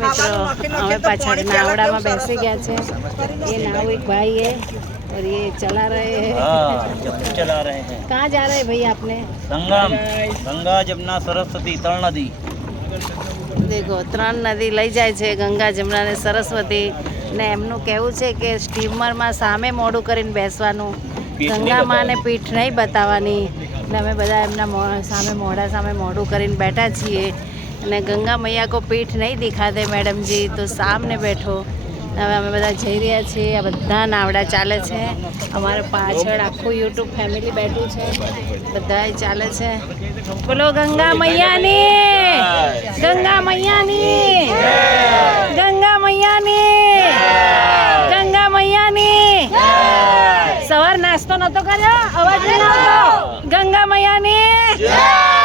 मित्रों हमें पाछा नावड़ा में बैसे गया है। ये नाव एक भाई है और ये चला रहे हैं। चला रहे हैं। कहाँ जा रहे हैं भाई आपने? संगम, गंगा जमुना सरस्वती त्रण नदी। देखो त्रण नदी લઈ જાય છે, ગંગા જમુના ને સરસ્વતી ને એમનું કહેવું છે કે સ્ટીમરમાં સામે મોઢું કરીને બેસવાનું, ગંગા માને પીઠ નહીં બતાવવાની. એટલે અમે બધા એમના સામે મોઢા સામે મોઢું કરીને બેઠા છીએ અને ગંગા મૈયા કો પીઠ નહીં દિખાતે મેડમ જી, તો સામને બેઠો. હવે અમે બધા જઈ રહ્યા છીએ. આ બધા નાવડા ચાલે છે. અમારે પાછળ આખું યુટ્યુબ ફેમિલી બેઠું છે, બધાય ચાલે છે. બોલો ગંગા મૈયાની, ગંગા મૈયાની, ગંગા મૈયાની, ગંગા મૈયાની. સવાર નાસ્તો નતો કર્યો, અવાજ નહીં આવતો. ગંગા મૈયાની.